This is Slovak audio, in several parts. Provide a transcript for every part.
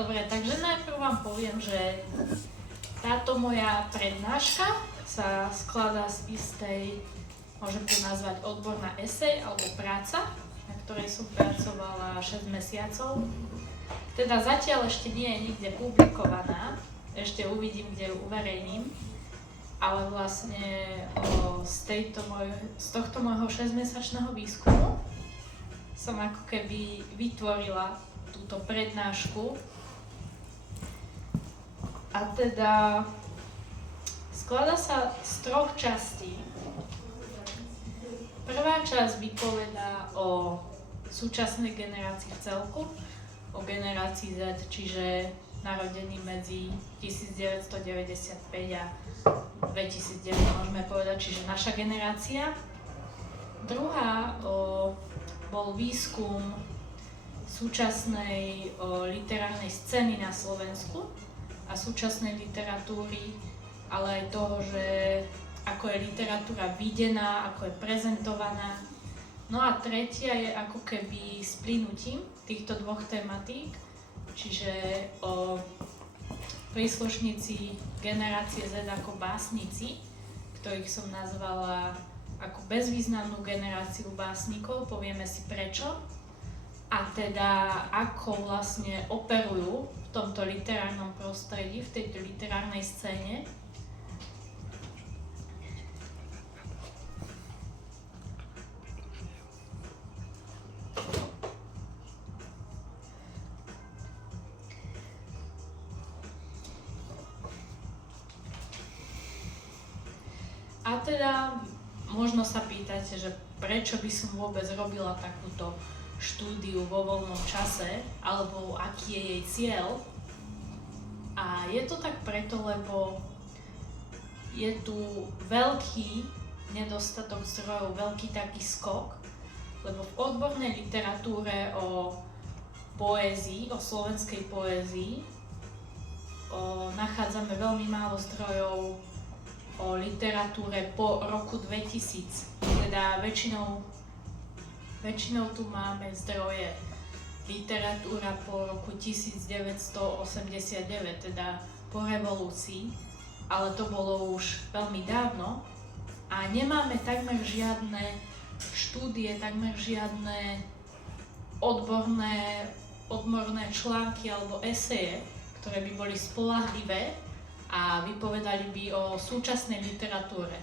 Dobre, takže najprv vám poviem, že táto moja prednáška sa skladá z istej, môžem to nazvať odborná esej alebo práca, na ktorej som pracovala 6 mesiacov. Teda zatiaľ ešte nie je nikde publikovaná, ešte uvidím, kde ju uverejním, ale vlastne z tohto môjho 6-mesačného výskumu som ako keby vytvorila túto prednášku. A teda skladá sa z 3 častí. Prvá časť vypovedá o súčasnej generácii v celku, o generácii Z, čiže narodení medzi 1995 a 2009, môžeme povedať, čiže naša generácia. Druhá bol výskum súčasnej literárnej scény na Slovensku a súčasnej literatúry, ale aj toho, že ako je literatúra videná, ako je prezentovaná. No a tretia je ako keby splynutím týchto 2 tematík, čiže príslušníci generácie Z ako básnici, ktorých som nazvala ako bezvýznamnú generáciu básnikov, povieme si prečo, a teda ako vlastne operujú v tomto literárnom prostredí, v tejto literárnej scéne. A teda možno sa pýtate, že prečo by som vôbec robila takúto štúdiu vo voľnom čase, alebo aký je jej cieľ. A je to tak preto, lebo je tu veľký nedostatok zdrojov, veľký taký skok, lebo v odbornej literatúre o poézii, o slovenskej poézii, nachádzame veľmi málo zdrojov o literatúre po roku 2000, teda väčšinou tu máme zdroje literatúra po roku 1989, teda po revolúcii, ale to bolo už veľmi dávno a nemáme takmer žiadne štúdie, takmer žiadne odborné články alebo eseje, ktoré by boli spoľahlivé a vypovedali by o súčasnej literatúre.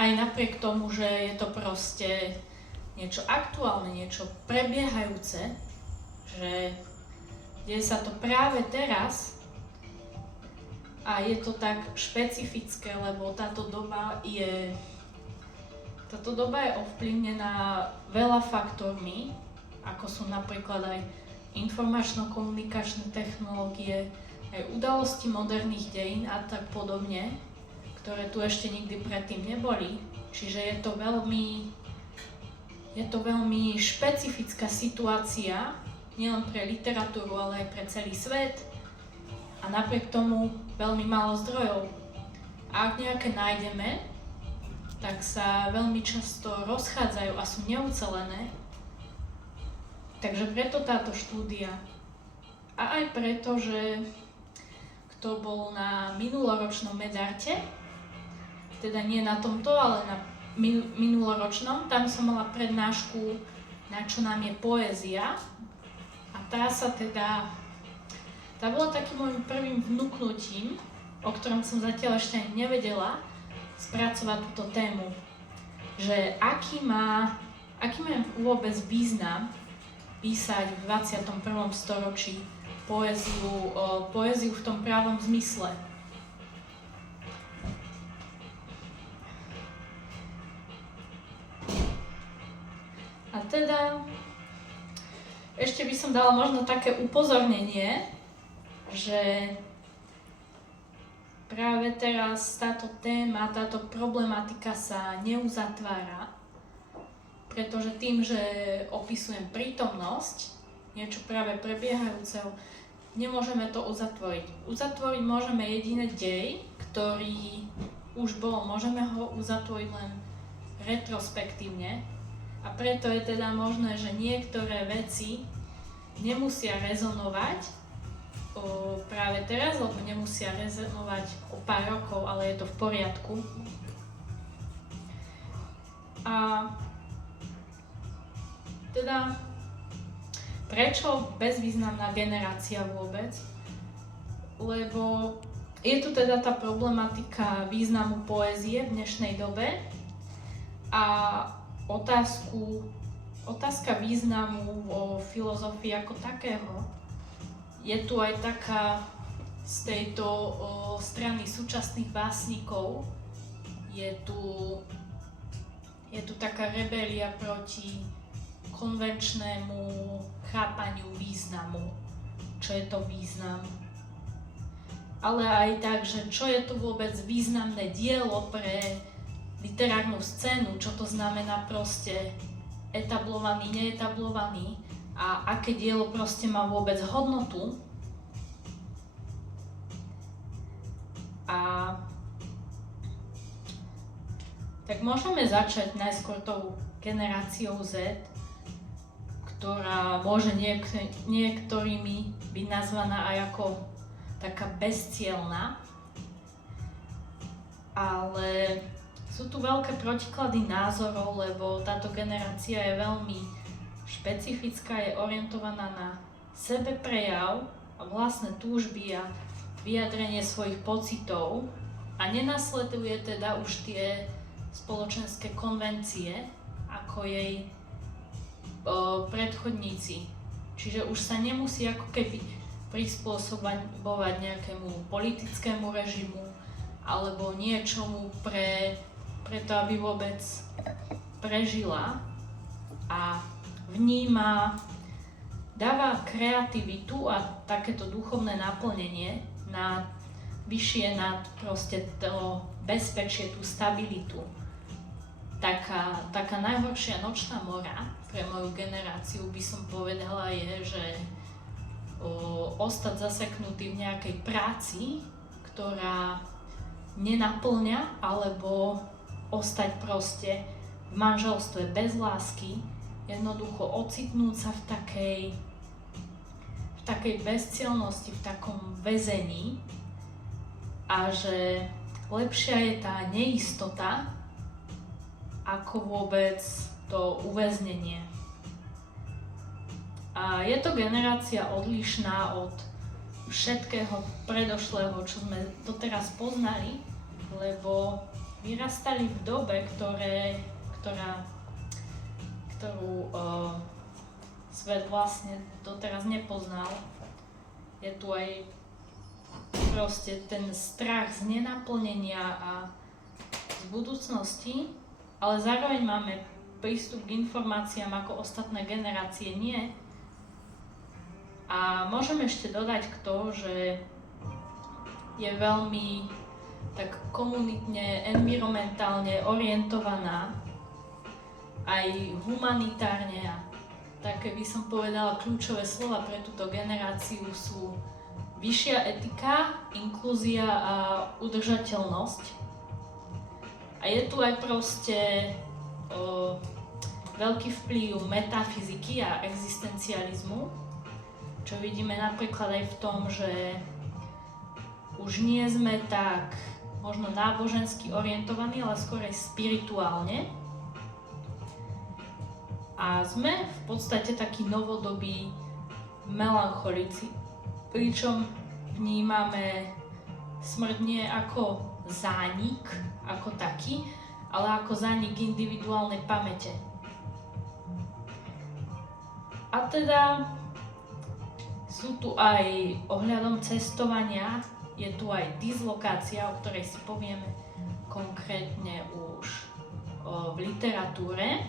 Aj napriek tomu, že je to proste niečo aktuálne, niečo prebiehajúce, že deje sa to práve teraz a je to tak špecifické, lebo táto doba je ovplyvnená veľa faktormi, ako sú napríklad aj informačno-komunikačné technológie, aj udalosti moderných dejín a tak podobne, ktoré tu ešte nikdy predtým neboli. Čiže je to veľmi špecifická situácia, nielen pre literatúru, ale aj pre celý svet a napriek tomu veľmi málo zdrojov. A ak nejaké nájdeme, tak sa veľmi často rozchádzajú a sú neucelené. Takže preto táto štúdia. A aj preto, že kto bol na minuloročnom Medarte, teda nie na tomto, ale na minuloročnom, tam som mala prednášku, na čo nám je poézia. A tá bola takým môjim prvým vnuknutím, o ktorom som zatiaľ ešte ani nevedela, spracovať túto tému. Že aký má vôbec význam písať v 21. storočí poéziu v tom pravom zmysle. A teda ešte by som dala možno také upozornenie, že práve teraz táto téma, táto problematika sa neuzatvára, pretože tým, že opisujem prítomnosť, niečo práve prebiehajúceho, nemôžeme to uzatvoriť. Uzatvoriť môžeme jediný dej, ktorý už bol, môžeme ho uzatvoriť len retrospektívne. A preto je teda možné, že niektoré veci nemusia rezonovať práve teraz, lebo nemusia rezonovať o pár rokov, ale je to v poriadku. A teda, prečo bezvýznamná generácia vôbec? Lebo je tu teda tá problematika významu poézie v dnešnej dobe a otázka významu vo filozofii ako takého. Je tu aj taká z tejto strany súčasných básnikov, je tu taká rebelia proti konvenčnému chápaniu významu. Čo je to význam? Ale aj tak, že čo je to vôbec významné dielo pre literárnu scénu, čo to znamená proste etablovaný, neetablovaný a aké dielo proste má vôbec hodnotu. A tak môžeme začať najskôr tou generáciou Z, ktorá môže niektorými byť nazvaná aj ako taká bezcielna, ale sú tu veľké protiklady názorov, lebo táto generácia je veľmi špecifická, je orientovaná na sebeprejav a vlastné túžby a vyjadrenie svojich pocitov a nenasleduje teda už tie spoločenské konvencie ako jej predchodníci. Čiže už sa nemusí ako keby prispôsobovať nejakému politickému režimu alebo niečomu preto, aby vôbec prežila a dáva kreativitu a takéto duchovné naplnenie vyššie nad proste to bezpečie, tú stabilitu. Taká najhoršia nočná mora pre moju generáciu by som povedala je, že ostať zaseknutý v nejakej práci, ktorá nenaplňa, alebo ostať proste v manželstve bez lásky, jednoducho ocitnúť sa v takej bezcielnosti, v takom väzení a že lepšia je tá neistota, ako vôbec to uväznenie. A je to generácia odlišná od všetkého predošlého, čo sme doteraz poznali, lebo vyrastali v dobe, ktorú svet vlastne doteraz nepoznal. Je tu aj proste ten strach z nenaplnenia a z budúcnosti, ale zároveň máme prístup k informáciám ako ostatné generácie nie. A môžem ešte dodať k tomu, že je veľmi tak komunitne, environmentálne orientovaná, aj humanitárne a také by som povedala kľúčové slova pre túto generáciu sú vyššia etika, inklúzia a udržateľnosť. A je tu aj proste veľký vplyv metafyziky a existencializmu, čo vidíme napríklad aj v tom, že už nie sme tak možno nábožensky orientovaní, ale skôr aj spirituálne. A sme v podstate takí novodobí melancholici, pričom vnímame smrť nie ako zánik, ako taký, ale ako zánik individuálnej pamäte. A teda sú tu aj ohľadom cestovania, je tu aj dislokácia, o ktorej si povieme konkrétne už v literatúre.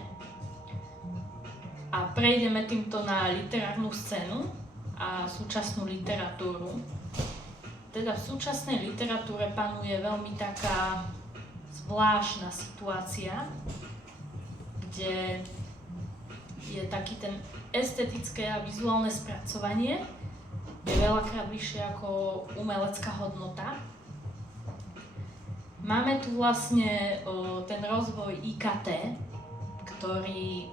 A prejdeme týmto na literárnu scénu a súčasnú literatúru. Teda v súčasnej literatúre panuje veľmi taká zvláštna situácia, kde je taký ten estetické a vizuálne spracovanie, je veľakrát vyššie ako umelecká hodnota. Máme tu vlastne ten rozvoj IKT, ktorý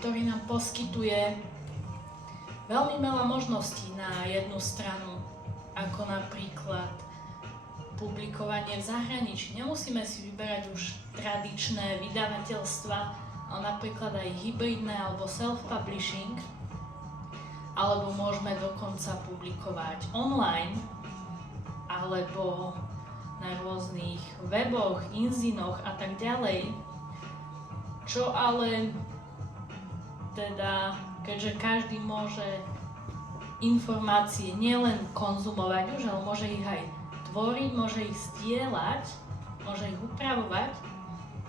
ktorý nám poskytuje veľmi veľa možností na jednu stranu, ako napríklad publikovanie v zahraničí. Nemusíme si vyberať už tradičné vydavateľstva, ale napríklad aj hybridné alebo self-publishing, alebo môžeme dokonca publikovať online, alebo na rôznych weboch, inzinoch a tak ďalej. Čo ale teda, keďže každý môže informácie nielen konzumovať už, ale môže ich aj tvoriť, môže ich zdieľať, môže ich upravovať,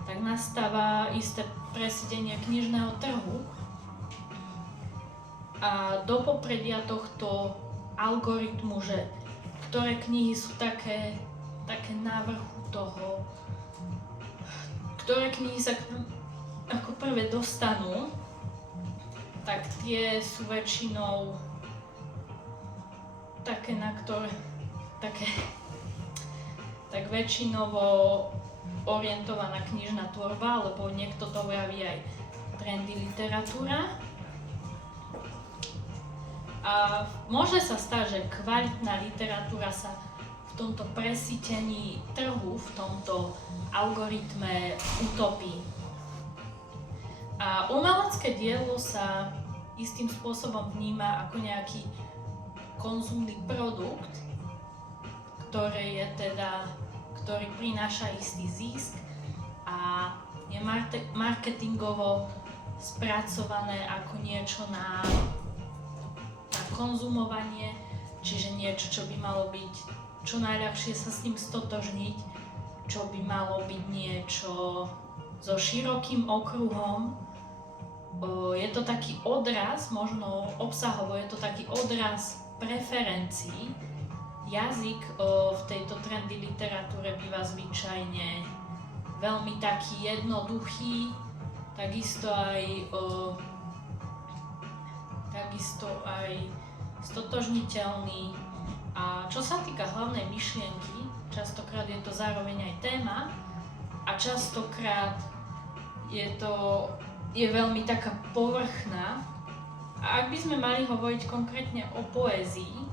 tak nastáva isté presídenie knižného trhu a do popredia tohto algoritmu, že ktoré knihy sú také na vrchu toho, ktoré knihy sa ako prvé dostanú, tak tie sú väčšinou také, na ktoré tak väčšinovo orientovaná knižná tvorba, alebo niekto to vraví aj trendy literatúra. A môže sa stať, že kvalitná literatúra sa v tomto presýtení trhu, v tomto algoritme utopí. A umelecké dielo sa istým spôsobom vníma ako nejaký konzumný produkt, ktorý prináša istý zisk a je marketingovo spracované ako niečo na konzumovanie, čiže niečo, čo by malo byť čo najľahšie sa s ním stotožniť, čo by malo byť niečo so širokým okruhom. Je to taký odraz, možno obsahovo je to taký odraz preferencií. Jazyk v tejto trendy literatúre býva zvyčajne veľmi taký jednoduchý, takisto aj stotožniteľný. A čo sa týka hlavnej myšlienky, častokrát je to zároveň aj téma a častokrát je veľmi taká povrchná. A ak by sme mali hovoriť konkrétne o poézii,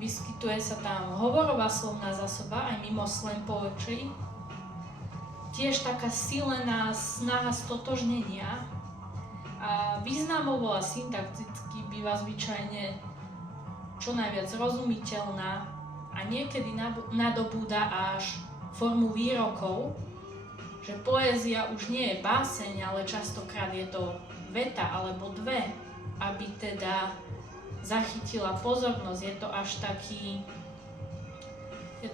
vyskytuje sa tam hovorová slovná zásoba aj mimo slam poetry, tiež taká silená snaha stotožnenia a významovo a syntakticky býva zvyčajne čo najviac rozumiteľná a niekedy nadobúda až formu výrokov, že poézia už nie je báseň, ale častokrát je to veta alebo dve, aby teda zachytila pozornosť. Je to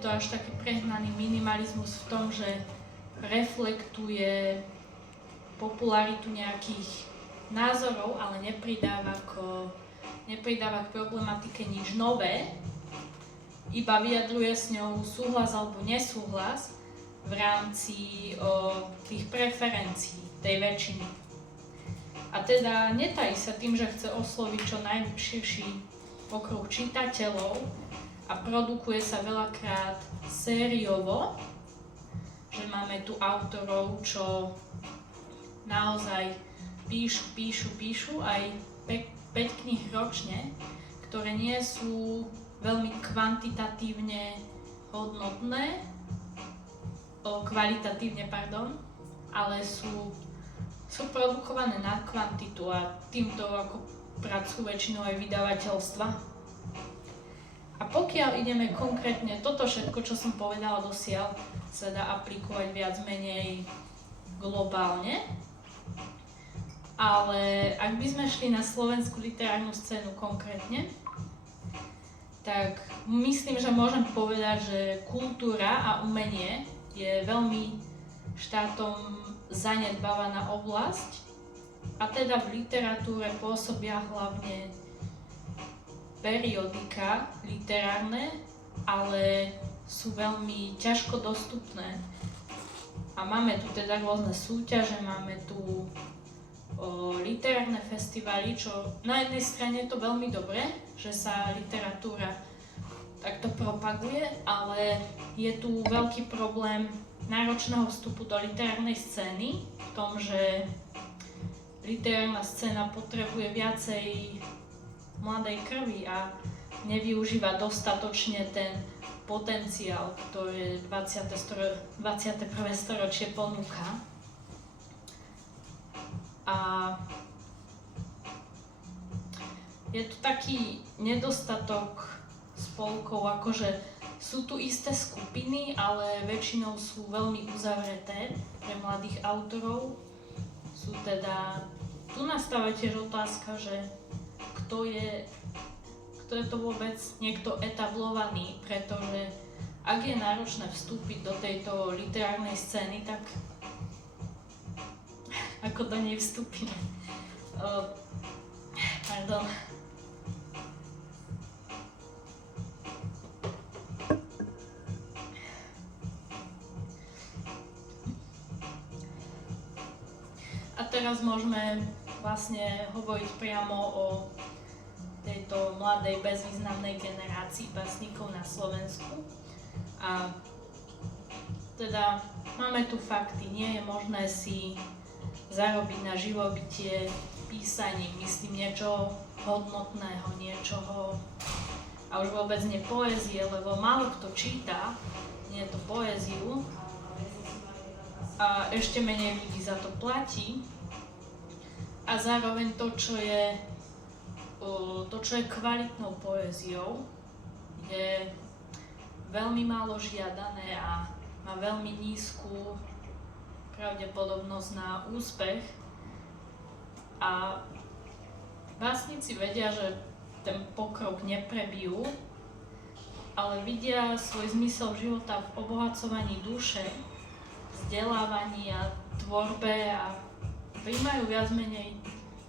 až taký prehnaný minimalizmus v tom, že reflektuje popularitu nejakých názorov, ale nepridáva k problematike nič nové, iba vyjadruje s ňou súhlas alebo nesúhlas v rámci tých preferencií tej väčšiny. A teda netají sa tým, že chce osloviť čo najširší okruh čitateľov a produkuje sa veľakrát sériovo, že máme tu autorov, čo naozaj píšu aj 5 kníh ročne, ktoré nie sú veľmi kvantitatívne hodnotné, kvalitatívne, ale sú produkované na kvantitu a týmto ako pracujú väčšinou aj vydavateľstva. A pokiaľ ideme konkrétne, toto všetko, čo som povedala dosiaľ, sa dá aplikovať viac menej globálne. Ale ak by sme šli na slovenskú literárnu scénu konkrétne, tak myslím, že môžem povedať, že kultúra a umenie je veľmi štátom zanedbávaná oblasť a teda v literatúre pôsobia hlavne periodika literárne, ale sú veľmi ťažko dostupné. A máme tu teda rôzne súťaže, máme tu literárne festivaly, čo na jednej strane je to veľmi dobré, že sa literatúra takto propaguje, ale je tu veľký problém náročného vstupu do literárnej scény v tom, že literárna scéna potrebuje viacej mladej krvi a nevyužíva dostatočne ten potenciál, ktorý 21. storočie ponúka. A je tu taký nedostatok spolkov, akože sú tu isté skupiny, ale väčšinou sú veľmi uzavreté pre mladých autorov. Sú teda, tu nastáva tiež otázka, že kto je to vôbec niekto etablovaný, pretože ak je náročné vstúpiť do tejto literárnej scény, tak ako do nej vstúpime. Pardon. A teraz môžeme vlastne hovoriť priamo o tejto mladej, bezvýznamnej generácii básnikov na Slovensku. A teda máme tu fakty, nie je možné si zarobiť na živobytie písaním, myslím, niečo hodnotného, niečoho, a už vôbec nie poézie, lebo málo kto číta, nie je to poéziu, a ešte menej ľudí za to platí. A zároveň to, čo je kvalitnou poéziou, je veľmi málo žiadané a má veľmi nízku pravdepodobnosť na úspech. A básnici vedia, že ten pokrok neprebijú, ale vidia svoj zmysel života v obohacovaní duše, vzdelávaní a tvorbe a prijímajú viac menej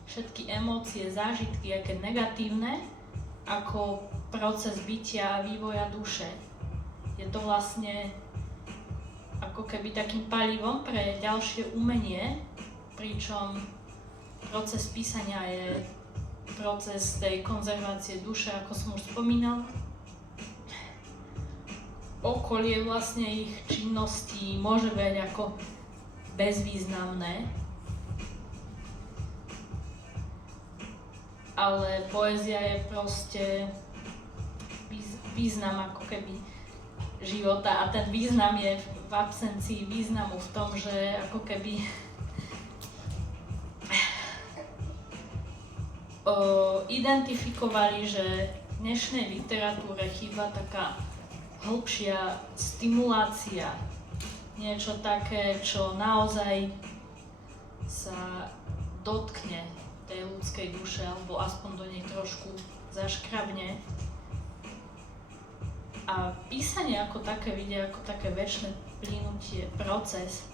všetky emócie, zážitky, aké negatívne, ako proces bytia a vývoja duše. Je to vlastne ako keby takým palivom pre ďalšie umenie, pričom proces písania je proces tej konzervácie duše, ako som už spomínal. Okolie vlastne ich činností môže byť ako bezvýznamné, ale poézia je proste význam ako keby života, a ten význam je v absencii významu v tom, že ako keby identifikovali, že v dnešnej literatúre chýba taká hĺbšia stimulácia, niečo také, čo naozaj sa dotkne tej ľudskej duše, alebo aspoň do nej trošku zaškrabne. A písanie ako také vidia ako také večné plynutie, proces.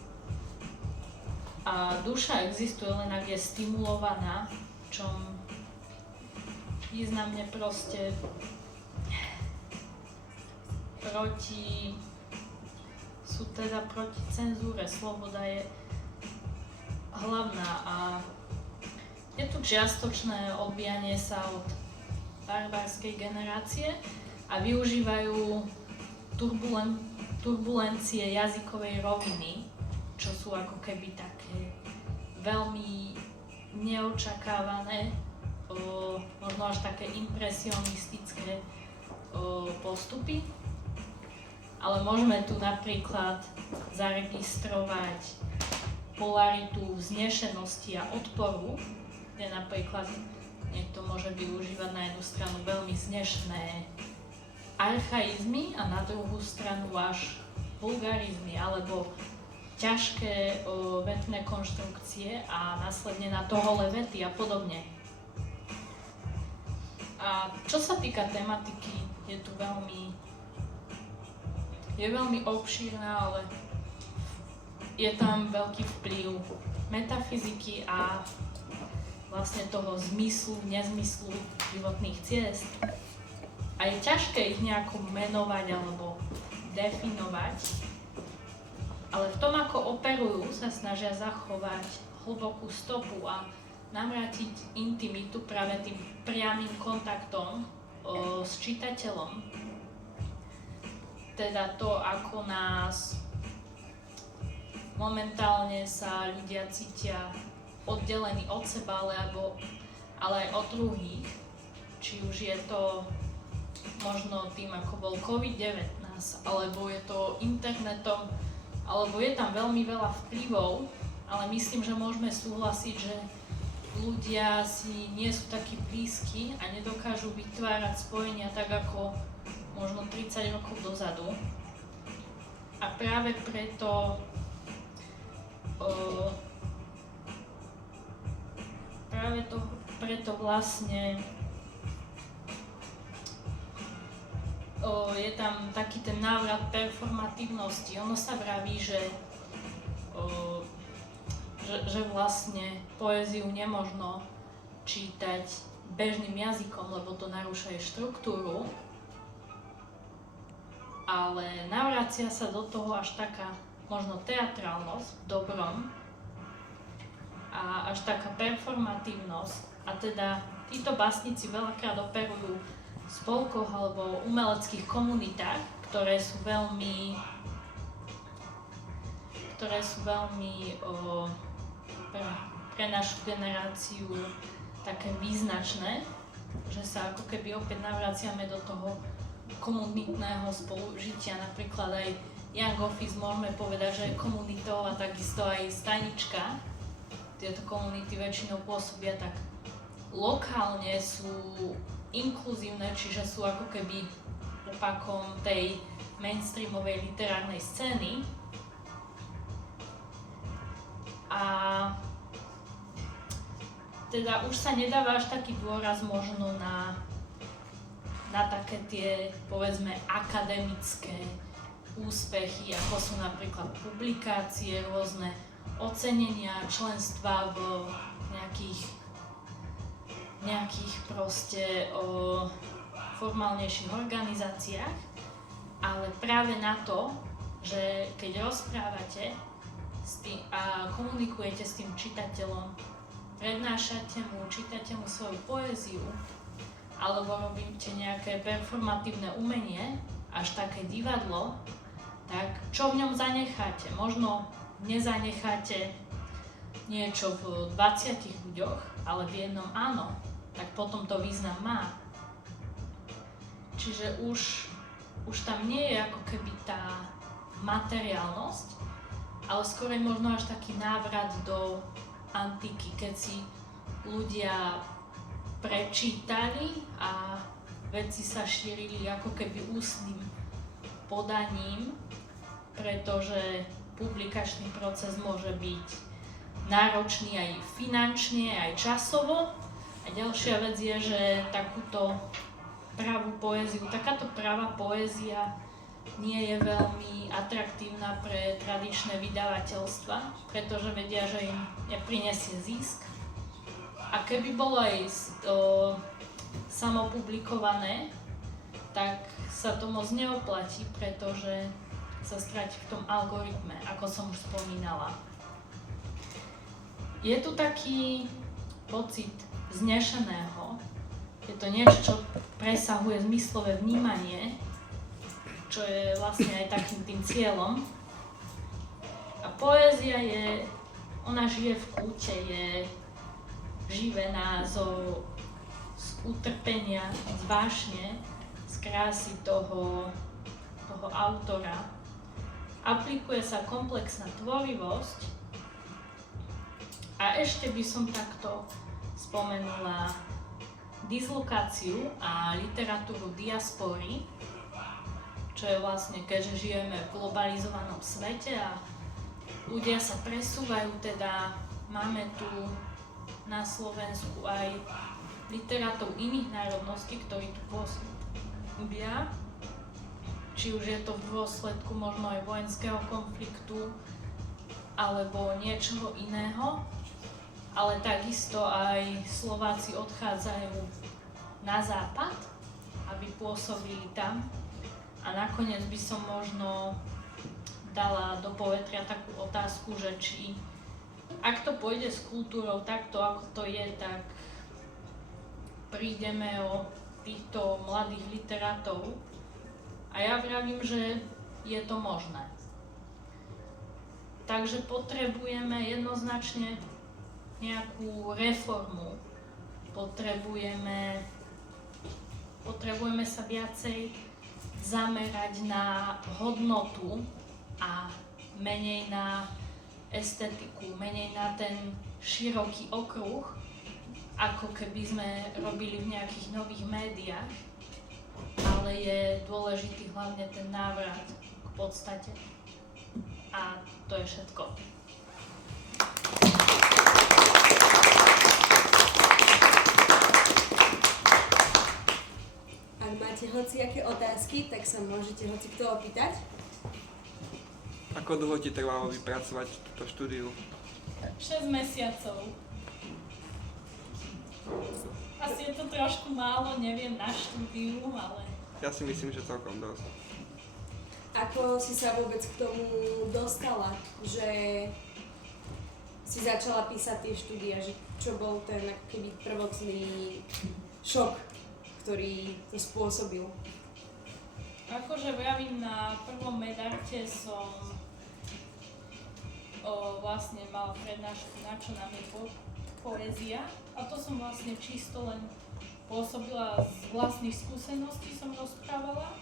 A duša existuje len ak je stimulovaná, čom významne proste sú teda proti cenzúre. Sloboda je hlavná a je tu čiastočné odbijanie sa od barbarskej generácie a využívajú turbulencie jazykovej roviny, čo sú ako keby také veľmi neočakávané, možno až také impresionistické postupy. Ale môžeme tu napríklad zaregistrovať polaritu vznešenosti a odporu, kde napríklad niekto môže využívať na jednu stranu veľmi vznešené archaizmy a na druhú stranu až vulgarizmy alebo ťažké vetné konštrukcie a následne na to holé vety a podobne. A čo sa týka tematiky, je veľmi obšírna, ale je tam veľký vplyv metafyziky a vlastne toho zmyslu, nezmyslu životných ciest. A je ťažké ich nejako menovať alebo definovať, ale v tom, ako operujú, sa snažia zachovať hlbokú stopu a navrátiť intimitu práve tým priamym kontaktom s čitateľom. Teda to, ako nás momentálne sa ľudia cítia oddelení od seba, ale aj od druhých. Či už je to možno tým, ako bol COVID-19, alebo je to internetom, alebo je tam veľmi veľa vplyvov, ale myslím, že môžeme súhlasiť, že ľudia si nie sú takí blízki a nedokážu vytvárať spojenia tak ako možno 30 rokov dozadu. A práve preto vlastne je tam taký ten návrat performatívnosti. Ono sa vraví, že vlastne poéziu nemožno čítať bežným jazykom, lebo to narúša jej štruktúru, ale navracia sa do toho až taká možno teatrálnosť v dobrom a až taká performatívnosť. A teda títo básnici veľakrát operujú v spolkoch alebo umeleckých komunitách, ktoré sú veľmi pre našu generáciu také význačné, že sa ako keby opäť navraciame do toho komunitného spolužitia. Napríklad aj Young Office môžeme povedať, že je komunitou a takisto aj Stanička. Tieto komunity väčšinou pôsobia tak lokálne, sú inkluzívne, čiže sú ako keby opakom tej mainstreamovej literárnej scény. A teda už sa nedáva až taký dôraz možno na také tie, povedzme, akademické úspechy, ako sú napríklad publikácie, rôzne ocenenia, členstva v nejakých proste formálnejších organizáciách, ale práve na to, že keď rozprávate a komunikujete s tým čitateľom, prednášate mu, čítate mu svoju poéziu, alebo robíte nejaké performatívne umenie, až také divadlo, tak čo v ňom zanecháte? Možno nezanecháte niečo v 20 ľuďoch, ale v jednom áno, tak potom to význam má. Čiže už tam nie je ako keby tá materiálnosť, ale skôr je možno až taký návrat do antiky, keď si ľudia prečítali a veci sa šírili ako keby ústnym podaním, pretože publikačný proces môže byť náročný aj finančne, aj časovo. A ďalšia vec je, že takáto pravá poézia nie je veľmi atraktívna pre tradičné vydavateľstva, pretože vedia, že im neprinesie zisk. A keby bolo aj samopublikované, tak sa to moc neoplatí, pretože sa stratí v tom algoritme, ako som už spomínala. Je tu taký pocit znešeného, je to niečo, čo presahuje zmyslové vnímanie, čo je vlastne aj takým tým cieľom. A poézia ona žije v kúte, je živená z utrpenia, z vášne, z krásy toho autora. Aplikuje sa komplexná tvorivosť a ešte by som takto spomenula dislokáciu a literatúru diaspory, čo je vlastne, keďže žijeme v globalizovanom svete a ľudia sa presúvajú, teda máme tu na Slovensku aj literátov iných národností, ktorí tu pôsobia, či už je to v dôsledku možno aj vojenského konfliktu alebo niečoho iného, ale takisto aj Slováci odchádzajú na západ, aby pôsobili tam. A nakoniec by som možno dala do povetria takú otázku, že či ak to pôjde s kultúrou takto, ako to je, tak prídeme o týchto mladých literátov. A ja vravím, že je to možné. Takže potrebujeme jednoznačne nejakú reformu. Potrebujeme sa viacej zamerať na hodnotu a menej na estetiku, menej na ten široký okruh, ako keby sme robili v nejakých nových médiách, ale je dôležitý hlavne ten návrat k podstate. A to je všetko. Ak máte hociaké otázky, tak sa môžete hocikto opýtať. Ako dlho ti trvalo vypracovať túto štúdiu? 6 mesiacov. Asi je to trošku málo, neviem, na štúdiu, ale... Ja si myslím, že celkom dosť. Ako si sa vôbec k tomu dostala, že si začala písať tie štúdia, že čo bol ten ako keby prvotný šok, ktorý to spôsobil? Akože vravím, na prvom medarte som vlastne mala prednášku Na čo nám je poézia a to som vlastne čisto len pôsobila z vlastných skúseností, som rozprávala.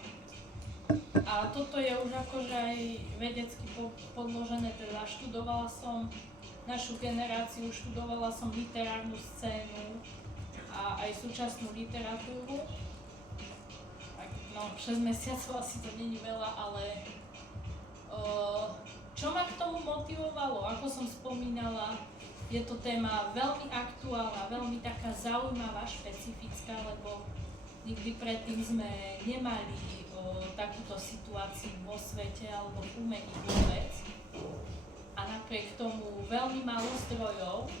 A toto je už akože aj vedecky podložené, teda študovala som našu generáciu, študovala som literárnu scénu a aj súčasnú literatúru. No, 6 mesiacov asi to nie je veľa, ale čo ma k tomu motivovalo, ako som spomínala, je to téma veľmi aktuálna, veľmi taká zaujímavá, špecifická, lebo nikdy predtým sme nemali takúto situáciu vo svete alebo v umení vôbec. A napriek tomu veľmi málo zdrojov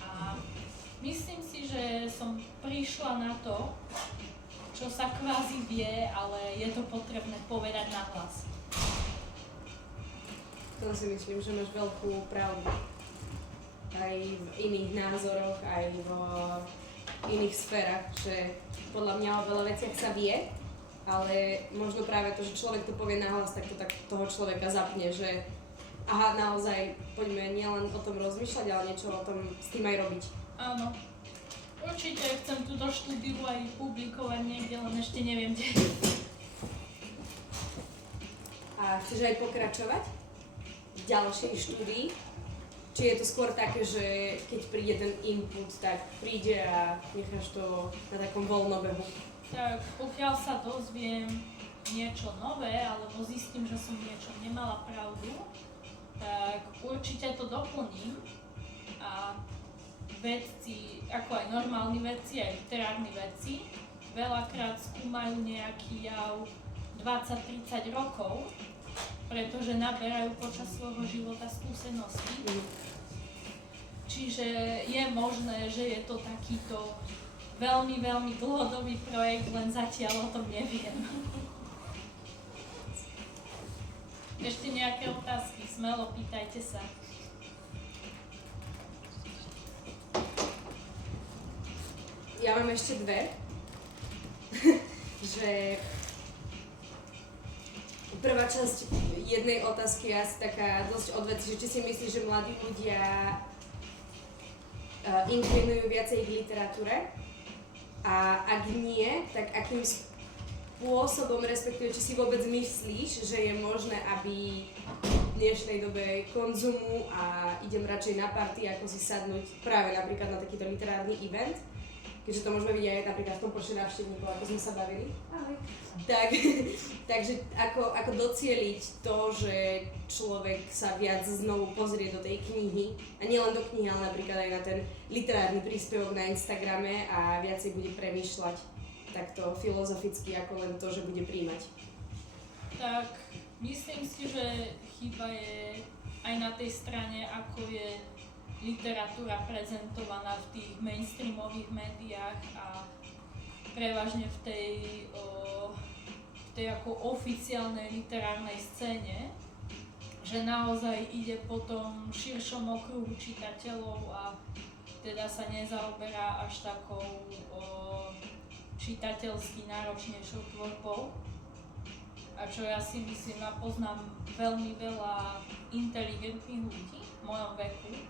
a myslím si, že som prišla na to, čo sa kvázi vie, ale je to potrebné povedať nahlas. To si myslím, že máš veľkú pravdu. Aj v iných názoroch, aj v iných sférach, že podľa mňa o veľa veciach sa vie, ale možno práve to, že človek to povie nahlas, tak to tak toho človeka zapne, že aha, naozaj poďme nielen o tom rozmýšľať, ale niečo o tom s tým aj robiť. Áno. Určite chcem túto štúdiu aj publikovať niekde, len ešte neviem kde. A chceš aj pokračovať v ďalšej štúdii? Či je to skôr také, že keď príde ten input, tak príde a necháš to na takom voľnobehu? Tak pokiaľ sa dozviem niečo nové, alebo zistím, že som niečo nemala pravdu, tak určite to doplním a vedci, ako aj normálni vedci, aj literárni vedci, veľakrát skúmajú nejaký jav 20-30 rokov, pretože naberajú počas svojho života skúsenosti. Čiže je možné, že je to takýto veľmi, veľmi dlhodobý projekt, len zatiaľ o tom neviem. Ešte nejaké otázky? Smelo, pýtajte sa. Ja mám ešte dve. Že prvá časť jednej otázky je asi taká dosť odveci, že či si myslíš, že mladí ľudia inklinujú viacej k literatúre a ak nie, tak akým spôsobom, respektíve či si vôbec myslíš, že je možné, aby v dnešnej dobe konzumu a idem radšej na party, ako si sadnúť práve napríklad na takýto literárny event, keďže to môžeme vidieť aj napríklad v tom počte návštevníkov, ako sme sa bavili. Takže ako docieliť to, že človek sa viac znovu pozrie do tej knihy, a nielen do knihy, ale napríklad aj na ten literárny príspevok na Instagrame a viacej bude premýšľať takto filozoficky, ako len to, že bude príjmať. Tak myslím si, že chyba je aj na tej strane, ako je literatúra prezentovaná v tých mainstreamových médiách a prevažne v tej ako oficiálnej literárnej scéne, že naozaj ide po tom širšom okruhu čitateľov a teda sa nezaoberá až takou čitateľsky náročnejšou tvorbou. A čo ja si myslím, a poznám veľmi veľa inteligentných ľudí v mojom veku,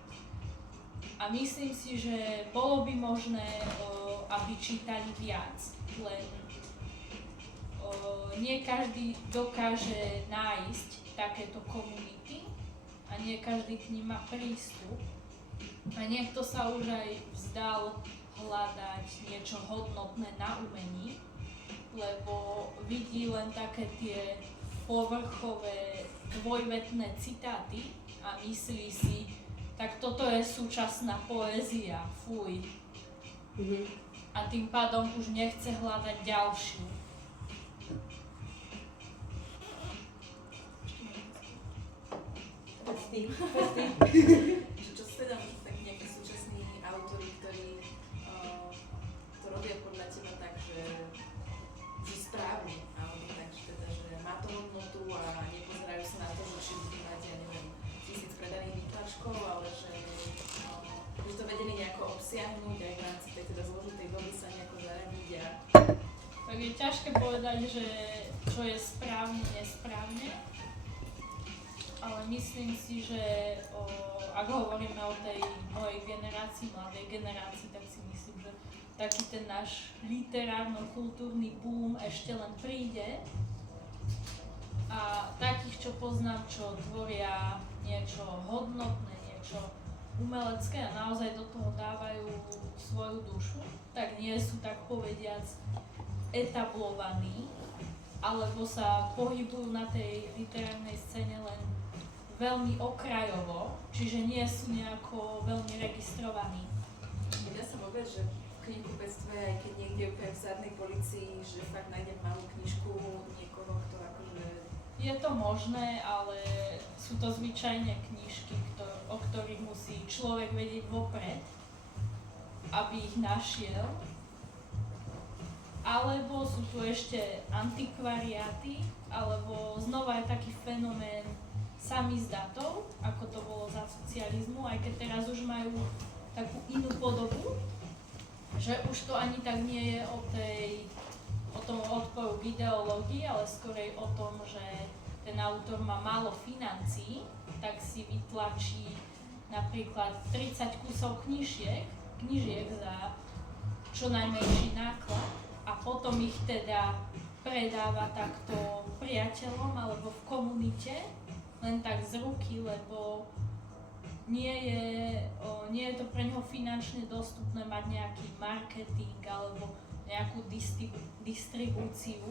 A myslím si, že bolo by možné, aby čítali viac, len nie každý dokáže nájsť takéto komunity a nie každý k nim má prístup. A niekto sa už aj vzdal hľadať niečo hodnotné na umení, lebo vidí len také tie povrchové dvojvetné citáty a myslí si, tak toto je súčasná poézia, fuj. A tým pádom už nechce hľadať ďalšiu. Čo sa teda možno tak nejakí súčasní autori, ktorí to robia podľa teba tak, že správne, alebo tak, že teda, že má to hodnotu a nepozerajú sa na to, že či budú mať, ja neviem, 1000 predaných výtlačkov, ale že to vedeli nejako obsiahnuť aj v rámci tej teda zložitej doby sa nejako zaradiť a... Tak je ťažké povedať, že čo je správne, nesprávne. Ale myslím si, že ak hovoríme o tej mojej generácii, mladej generácii, tak si myslím, že taký ten náš literárno-kultúrny boom ešte len príde. A takých, čo poznám, čo tvoria niečo hodnotné, niečo umelecké a naozaj do toho dávajú svoju dušu, tak nie sú tak povediac etablovaní, alebo sa pohybujú na tej literárnej scéne len veľmi okrajovo, čiže nie sú nejako veľmi registrovaní. Nedá sa vôbec, že v knihkupectve, aj keď niekde úplne v zadnej polícii, že fakt nájdem malú knižku niekoho, kto akože... Je to možné, ale sú to zvyčajne knižky, o ktorých musí človek vedieť vopred, aby ich našiel. Alebo sú tu ešte antikvariáty, alebo znova je taký fenomén samizdatov, ako to bolo za socializmu, aj keď teraz už majú takú inú podobu, že už to ani tak nie je o tom odporu k ideológii, ale skorej o tom, že ten autor má málo financií, tak si vytlačí napríklad 30 kusov knižiek za čo najmenší náklad a potom ich teda predáva takto priateľom alebo v komunite, len tak z ruky, lebo nie je to pre neho finančne dostupné mať nejaký marketing alebo nejakú distribúciu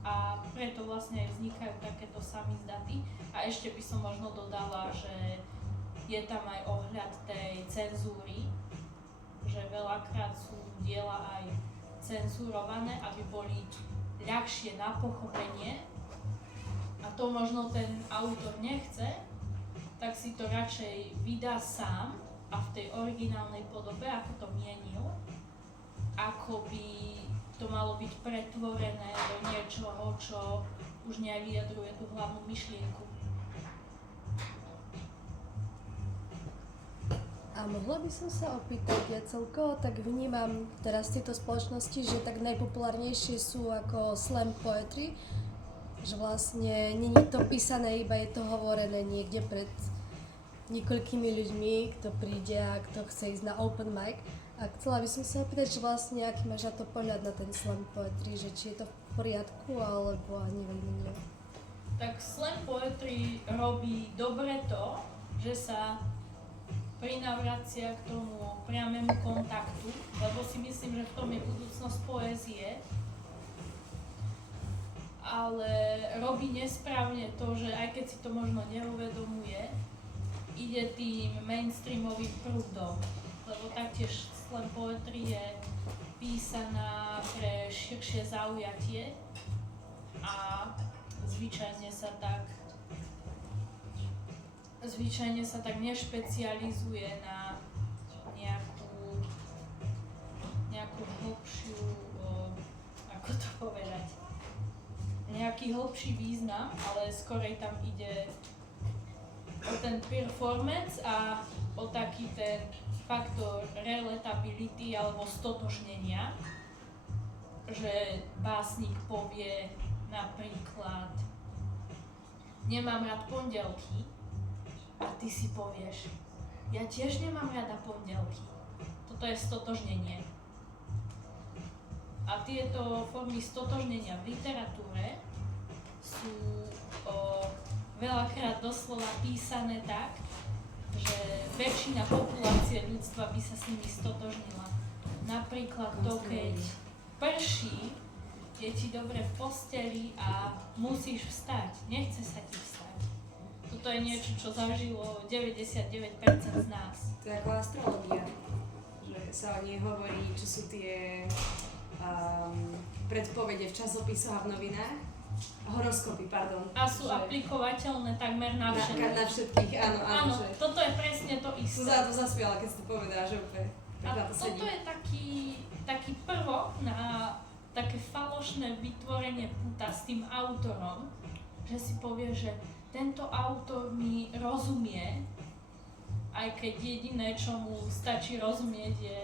a preto vlastne vznikajú takéto samizdaty. A ešte by som možno dodala, že je tam aj ohľad tej cenzúry, že veľakrát sú diela aj cenzurované, aby boli ľahšie na pochopenie. A to možno ten autor nechce, tak si to radšej vydá sám a v tej originálnej podobe, ako to mienil, ako by to malo byť pretvorené do niečoho, čo už nevyjadruje tú hlavnú myšlienku. A mohla by som sa opýtať, ja celkovo tak vnímam teraz v tejto spoločnosti, že tak najpopulárnejšie sú ako slam poetry, že vlastne nie je to písané, iba je to hovorené niekde pred niekoľkými ľuďmi, kto príde a kto chce ísť na open mic. A chcela by som sa opýtať, že vlastne aký máš na to pohľad na ten slam poetry, že či je to v poriadku, alebo ani veľmi nie. Tak slam poetry robí dobre to, že sa prinavracia k tomu priamému kontaktu, lebo si myslím, že v tom je budúcnosť poézie. Ale robí nesprávne to, že aj keď si to možno neuvedomuje, ide tým mainstreamovým prúdom, lebo taktiež slam poetry je písaná pre širšie zaujatie a zvyčajne sa tak nešpecializuje na nejakú hlbšiu, ako to povedať, nejaký hlbší význam, ale skorej tam ide o ten performance a o taký ten faktor relatability alebo stotožnenia, že básnik povie napríklad nemám rád pondelky a ty si povieš ja tiež nemám rada pondelky. Toto je stotožnenie. A tieto formy stotožnenia v literatúre sú veľakrát doslova písané tak, že väčšina populácie ľudstva by sa s nimi stotožnila. Napríklad to, keď prší, je ti dobre v posteli a musíš vstať, nechce sa ti vstať. Toto je niečo, čo zažilo 99% z nás. To je ako astrológia, že sa o nej hovorí, čo sú tie predpovede v časopisoch a v novinách. Horoskopy, pardon. A sú aplikovateľné takmer na všetkých. Na všetkých, áno. Áno, Že... toto je presne to isté. To zasmiala, keď si to povedala, že úplne. A Tak na to sedí. toto je taký prvok na také falošné vytvorenie puta s tým autorom, že si povie, že tento autor mi rozumie, aj keď jediné, čo mu stačí rozumieť, je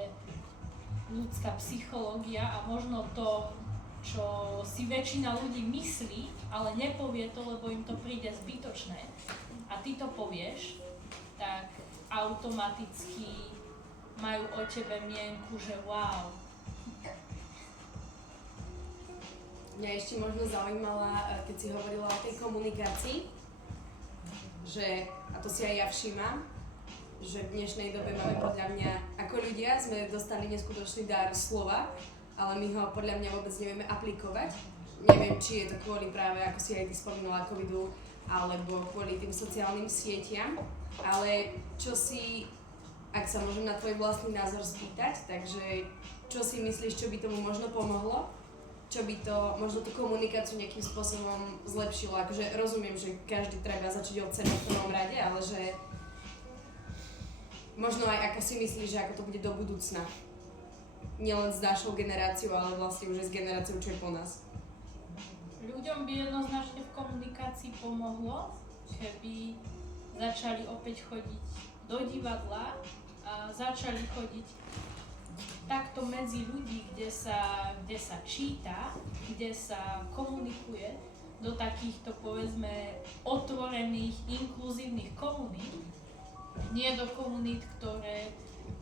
ľudská psychológia a možno to, čo si väčšina ľudí myslí, ale nepovie to, lebo im to príde zbytočné. A ty to povieš, tak automaticky majú o tebe mienku, že wow. Mňa ešte možno zaujímala, keď si hovorila o tej komunikácii, že, a to si aj ja všímam, že v dnešnej dobe máme podľa mňa, ako ľudia sme dostali neskutočný dar slova, ale my ho podľa mňa vôbec nevieme aplikovať. Neviem, či je to kvôli práve, ako si aj ty spomínala, covidu, alebo kvôli tým sociálnym sieťam, ale čo si, ak sa môžem na tvoj vlastný názor spýtať, takže čo si myslíš, čo by tomu možno pomohlo? Čo by to, možno tú komunikáciu nejakým spôsobom zlepšilo? Akože rozumiem, že každý treba začať od seba v prvom rade, ale že možno aj ako si myslíš, že ako to bude do budúcna. Nielen s našou generáciou, ale vlastne už aj s generáciou, čo je po nás. Ľuďom by jednoznačne v komunikácii pomohlo, keby začali opäť chodiť do divadla a začali chodiť takto medzi ľudí, kde sa číta, kde sa komunikuje, do takýchto, povedzme, otvorených, inkluzívnych komunít. Nie do komunít, ktoré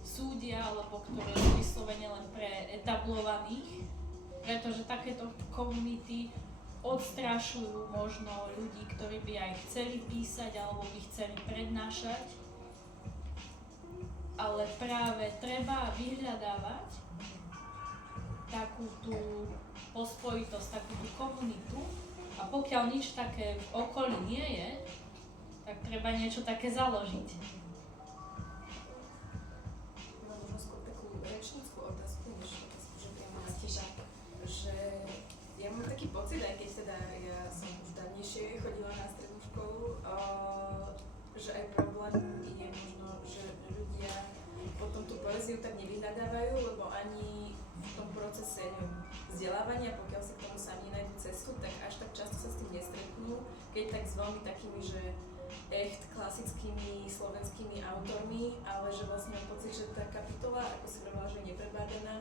súdia, alebo ktoré sú vyslovene len pre etablovaných, pretože takéto komunity odstrašujú možno ľudí, ktorí by aj chceli písať, alebo by chceli prednášať. Ale práve treba vyhľadávať takú tú pospojitosť, takú tú komunitu a pokiaľ nič také v okolí nie je, tak treba niečo také založiť. Mám možno skôr takú rečníckú otázku, než otázku, že priamo na teba, že ja mám taký pocit, aj keď teda ja som už dávnejšie chodila na strednú školu, že aj problém je možno, že ľudia potom tú poéziu tak nevyhľadávajú, lebo ani v tom procese vzdelávania, pokiaľ si k tomu sami nájdu cestu, tak až tak často sa s tým nestretnú, keď tak s veľmi takými, že echt klasickými slovenskými autormi, ale že vlastne mám pocit, že tá kapitola, ako si hovorila, že je neprebádaná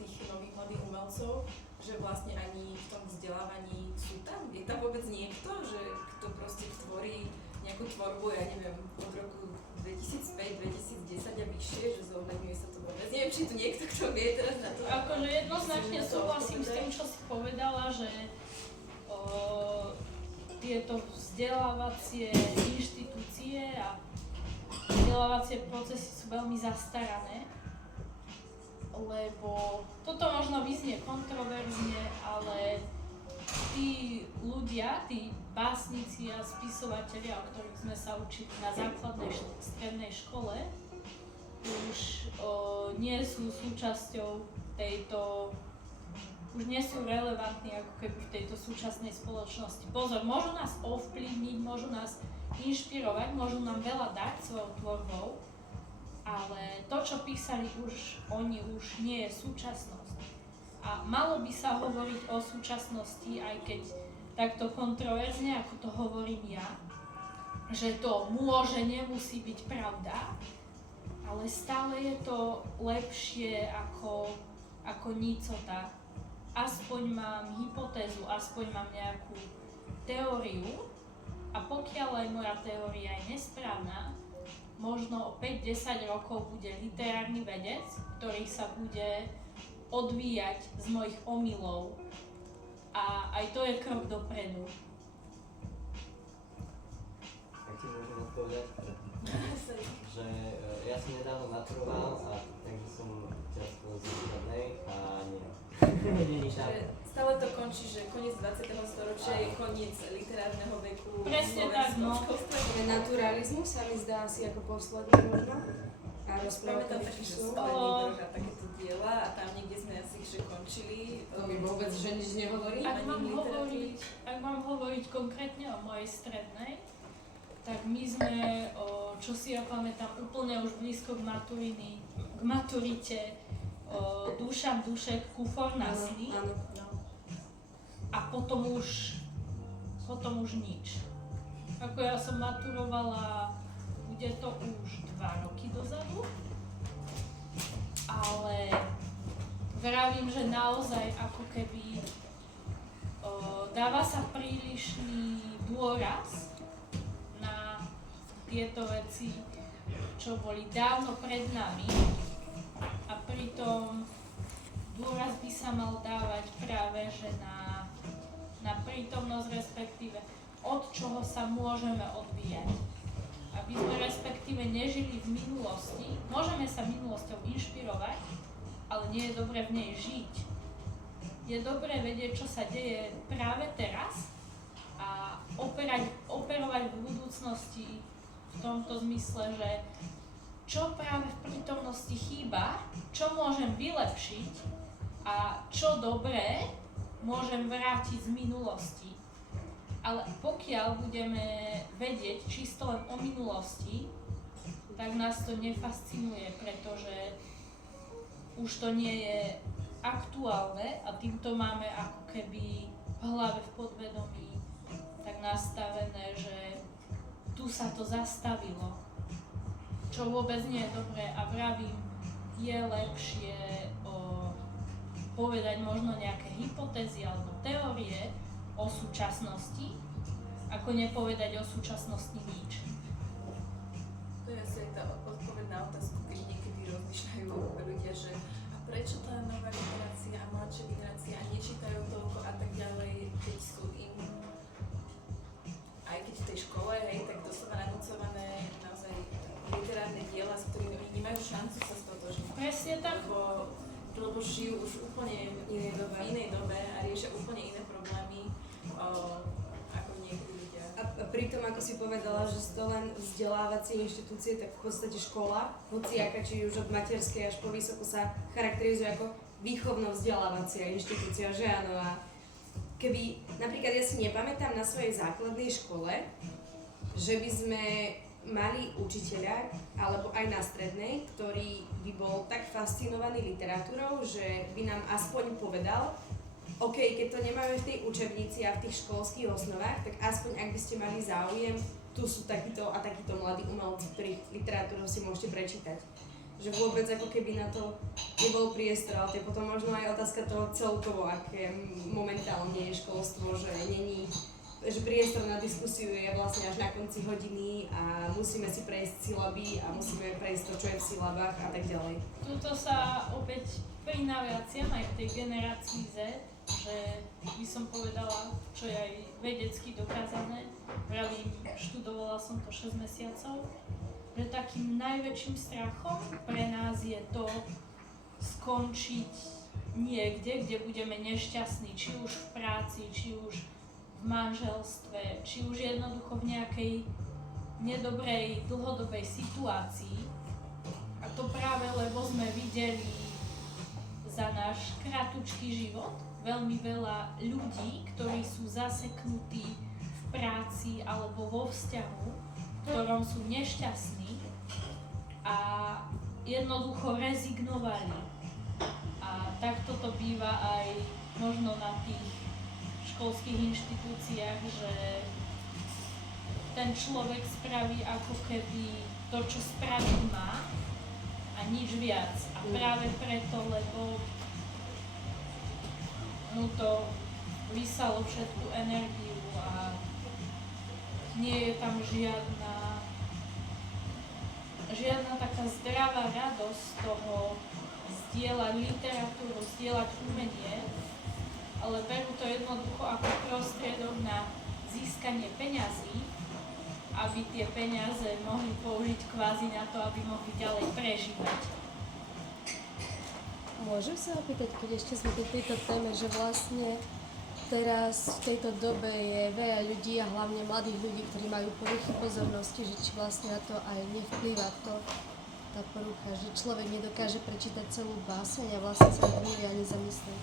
tých nových mladých umelcov, že vlastne ani v tom vzdelávaní sú tam. Je tam vôbec niekto, že kto proste tvorí nejakú tvorbu, ja neviem, od roku 2005, 2010 a vyššie, že zohľadňuje sa to vôbec. Neviem, či tu niekto, kto vie teraz na to. Akože jednoznačne súhlasím s tým, čo si povedala, že tieto vzdelávacie inštitúcie a vzdelávacie procesy sú veľmi zastarané, lebo toto možno vyznie kontroverzne, ale tí ľudia, tí básnici a spisovatelia, o ktorých sme sa učili na základnej strednej škole, už nie sú súčasťou tejto, už nie sú relevantní ako keby v tejto súčasnej spoločnosti. Pozor, môžu nás ovplyvniť, môžu nás inšpirovať, môžu nám veľa dať svojou tvorbou, ale to, čo písali oni už nie je súčasnosť. A malo by sa hovoriť o súčasnosti, aj keď takto kontroverzne, ako to hovorím ja, že to môže, nemusí byť pravda, ale stále je to lepšie ako nicota. Aspoň mám hypotézu, aspoň mám nejakú teóriu a pokiaľ aj moja teória je nesprávna, možno o 5-10 rokov bude literárny vedec, ktorý sa bude odvíjať z mojich omylov. A aj to je krok dopredu. Tak ti môžem odpovedať, že ja som nedávno maturoval a takže som ťažko z základnej a nie. Není Že šance. stále to končí, že koniec 20. storočia je koniec literárneho veku. Presne tak, no. Naturalizmus sa mi zdá asi ako posledný možno. A rozprávka Pamätám taký, že sú. Sklený vrch a takéto diela a tam niekde sme asi že končili. To mi vôbec, že nič nehovorí. Ak mám, Ani literatúry. ak mám hovoriť konkrétne o mojej strednej, tak my sme, čo si ja pamätám, úplne už blízko k maturite, Dušan Dušek, Kufor na sny. Áno. No. A potom už nič. Ako ja som maturovala, bude to už 2 roky dozadu, ale vravím, že naozaj ako keby dáva sa prílišný dôraz na tieto veci, čo boli dávno pred nami, a pritom dôraz by sa mal dávať práve že na prítomnosť, respektíve od čoho sa môžeme odvíjať. Aby sme respektíve nežili v minulosti, môžeme sa minulosťou inšpirovať, ale nie je dobré v nej žiť. Je dobré vedieť, čo sa deje práve teraz a operovať v budúcnosti v tomto zmysle, že čo práve v prítomnosti chýba, čo môžem vylepšiť a čo dobré môžem vrátiť z minulosti. Ale pokiaľ budeme vedieť čisto len o minulosti, tak nás to nefascinuje, pretože už to nie je aktuálne a týmto máme ako keby v hlave, v podvedomí tak nastavené, že tu sa to zastavilo, čo vôbec nie je dobré a vravím, je lepšie povedať možno nejaké hypotézy alebo teórie o súčasnosti, ako nepovedať o súčasnosti nič. To je asi aj tá odpoveď na otázku, keď niekedy rozmýšľajú ľudia, že a prečo tá nová generácia a mladšia generácia nečítajú toľko a tak ďalej, keď sú im aj keď v tej škole, hej, tak doslova nanúcované naozaj literárne diela, s ktorými oni nemajú šancu sa stotožniť. Presne tak. Lebo žijú už úplne v inej dobe a riešia úplne iné problémy ako niektorí ľudia. A pritom, ako si povedala, že sú to len vzdelávacie inštitúcie, tak v podstate škola, hociaka, či už od materskej až po vysoko sa charakterizuje ako výchovno-vzdelávacia inštitúcia, že áno. A keby, napríklad ja si nepamätám na svojej základnej škole, že by sme mali učiteľa, alebo aj na strednej, ktorý by bol tak fascinovaný literatúrou, že by nám aspoň povedal, OK, keď to nemáme v tej učebnici a v tých školských osnovách, tak aspoň ak by ste mali záujem, tu sú takíto a takíto mladí umelci, ktorých literatúru si môžete prečítať. Že vôbec ako keby na to nebol priestor, ale to je potom možno aj otázka toho celkovo, aké momentálne je školstvo, že není, že priestor na diskusiu je vlastne až na konci hodiny a musíme si prejsť silaby a musíme prejsť to, čo je v silabách a tak ďalej. Tuto sa opäť prinaviaciam aj v tej generácii Z, že by som povedala, čo je aj vedecky dokázané, vravím, študovala som to 6 mesiacov, že takým najväčším strachom pre nás je to skončiť niekde, kde budeme nešťastní, či už v práci, či už v manželstve, či už jednoducho v nejakej nedobrej dlhodobej situácii. A to práve lebo sme videli za náš kratučký život veľmi veľa ľudí, ktorí sú zaseknutí v práci alebo vo vzťahu, v ktorom sú nešťastní a jednoducho rezignovali. A takto to býva aj možno na tých školských inštitúciách, že ten človek spraví ako keby to, čo spraviť má a nič viac. A práve preto, lebo mu to vysalo všetku energiu a nie je tam žiadna žiadna taká zdravá radosť z toho zdieľať literatúru, zdieľať umenie, ale berú to jednoducho ako prostriedok na získanie peňazí, aby tie peniaze mohli použiť kvázi na to, aby mohli ďalej prežívať. Môžem sa opýtať, keď ešte sme pri tejto téme, že vlastne teraz v tejto dobe je veľa ľudí a hlavne mladých ľudí, ktorí majú poruchy pozornosti, že či vlastne na to aj nevplýva tá porucha, že človek nedokáže prečítať celú báseň a vlastne sa nevie ani zamyslieť.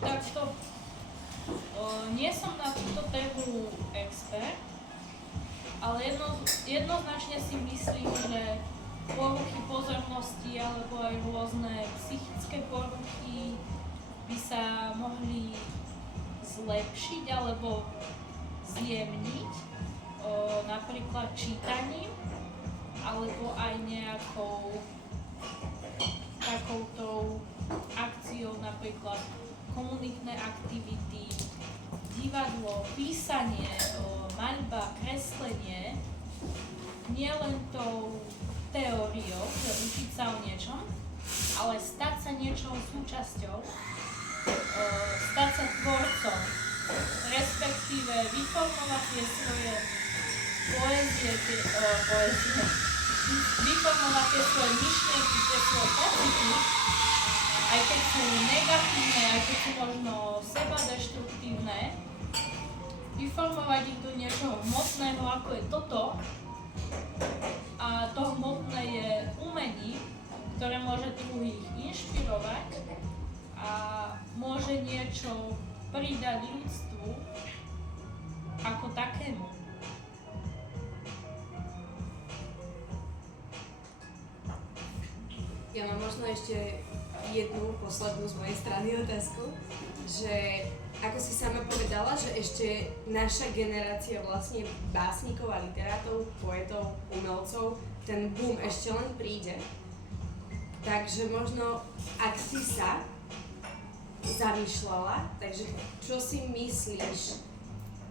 Takto, nie som na túto tému expert, ale jednoznačne si myslím, že poruchy pozornosti alebo aj rôzne psychické poruchy by sa mohli zlepšiť alebo zjemniť napríklad čítaním alebo aj nejakou takouto akciou, napríklad komunitné aktivity, divadlo, písanie, maľba, kreslenie, nie len tou teóriou, že učiť sa o niečom, ale stať sa niečou súčasťou, stať sa tvorcom, respektíve vyformovať tie svoje poézie, vyformovať tie svoje myšlienky, tie svoje pocity, aj keď sú negatívne, aj keď sú možno sebadeštruktívne, vyformovať ich do niečoho hmotného, ako je toto. A to hmotné je umení, ktoré môže druhých inšpirovať a môže niečo pridať ľudstvu ako takému. Ja mám možno ešte jednu poslednú z mojej strany otázku, že ako si sama povedala, že ešte naša generácia vlastne básnikov a literátov, poetov, umelcov, ten boom ešte len príde. Takže možno, ak si sa zamýšľala, takže čo si myslíš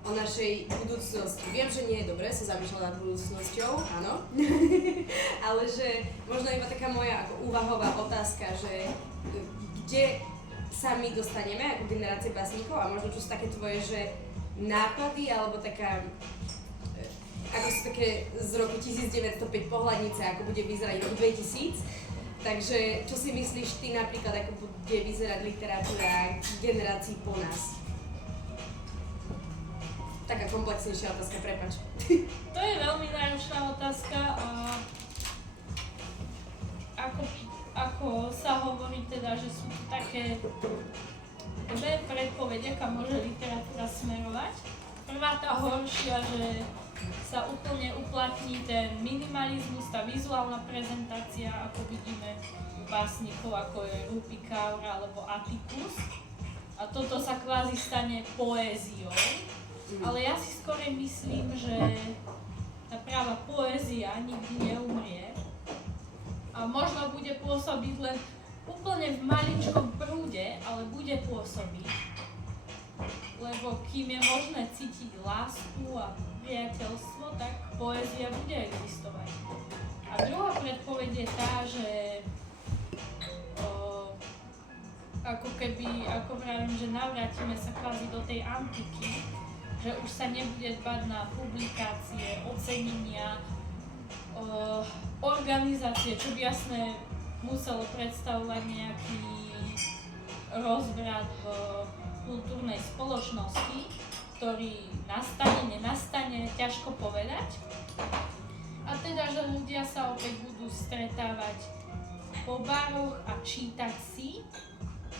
o našej budúcnosti? Viem, že nie je dobré sa zamýšľať nad budúcnosťou, áno, ale že možno iba taká moja ako úvahová otázka, že kde sa my dostaneme ako generácie básnikov a možno čo sú také tvoje, že nápady alebo taká, ako sú také z roku 1905 pohľadnice, ako bude vyzerať rok 2000. Takže čo si myslíš ty napríklad, ako bude vyzerať literatúra generácií po nás? Taká komplexnejšia otázka, prepáč. To je veľmi náročná otázka a ako sa hovorí teda, že sú tu také dve predpovede, kam môže literatúra smerovať. Prvá tá horšia, že sa úplne uplatní ten minimalizmus, tá vizuálna prezentácia, ako vidíme u básnikov, ako je Rupi Kaur alebo Atticus. A toto sa kvázi stane poéziou. Ale ja si skôr myslím, že tá práva poézia nikdy neumrie. A možno bude pôsobiť len úplne v maličkom prúde, ale bude pôsobiť. Lebo kým je možné cítiť lásku a priateľstvo, tak poézia bude existovať. A druhá predpoveď je tá, že ako vravím, že navrátime sa kvázi do tej antiky, že už sa nebude dbať na publikácie, ocenenia, organizácie, čo by jasne muselo predstavovať nejaký rozvrat v kultúrnej spoločnosti, ktorý nastane, nenastane, ťažko povedať. A teda, že ľudia sa opäť budú stretávať po baroch a čítať si,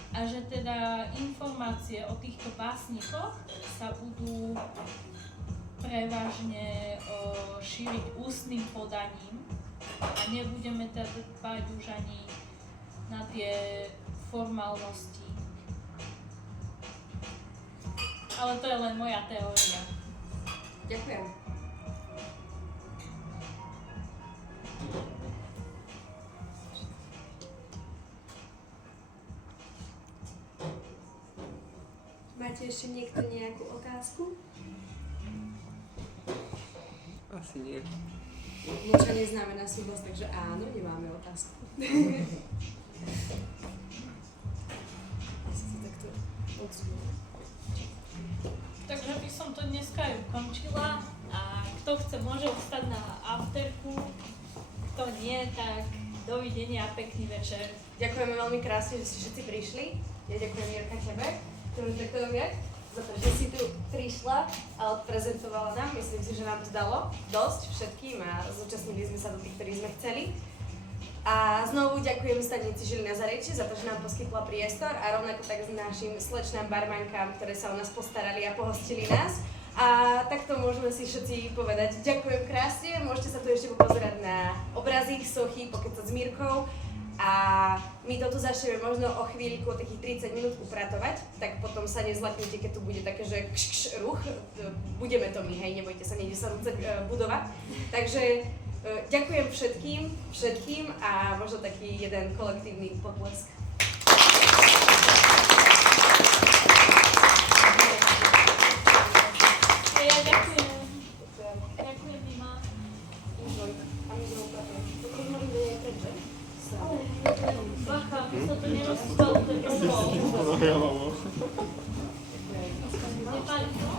a že teda informácie o týchto básnikoch sa budú prevažne šíriť ústnym podaním a nebudeme teda dbať už ani na tie formálnosti. Ale to je len moja teória. Ďakujem. Máte ešte niekto nejakú otázku? Asi nie. Mlčanie znamená súhlas, takže áno, nemáme otázku. Asi to takto odzvú. Takže by som to dneska aj ukončila a kto chce, môže ostať na afterku, kto nie, tak dovidenia a pekný večer. Ďakujeme veľmi krásne, že ste všetci prišli. Ja ďakujem Jirka tebe, ktorú takto viac, za to, že si tu prišla a odprezentovala nám. Myslím si, že nám to dalo dosť všetkým a zúčastnili sme sa do tých, ktorí sme chceli. A znovu ďakujem stanici Žilina Zarečie za to, že nám poskytla priestor a rovnako tak s našim slečnám barmankám, ktoré sa o nás postarali a pohostili nás. A takto môžeme si všetci povedať ďakujem krásne, môžete sa tu ešte popozerať na obrazy, sochy, pokecať s Mírkou a my to tu začneme možno o chvíľku, takých 30 minút upratovať, tak potom sa nezlaknite, keď tu bude také, že ruch, budeme to my, hej, nebojte sa, nejde sa rúcať budova. Takže ďakujem všetkým a možno taký jeden kolektívny potlesk. Ja ďakujem. Ďakujem, Mima. A my sme upratali. To možno bude aj preč, že? Bacha, aby sa to nerozstalo, to je problém. Nepáli to?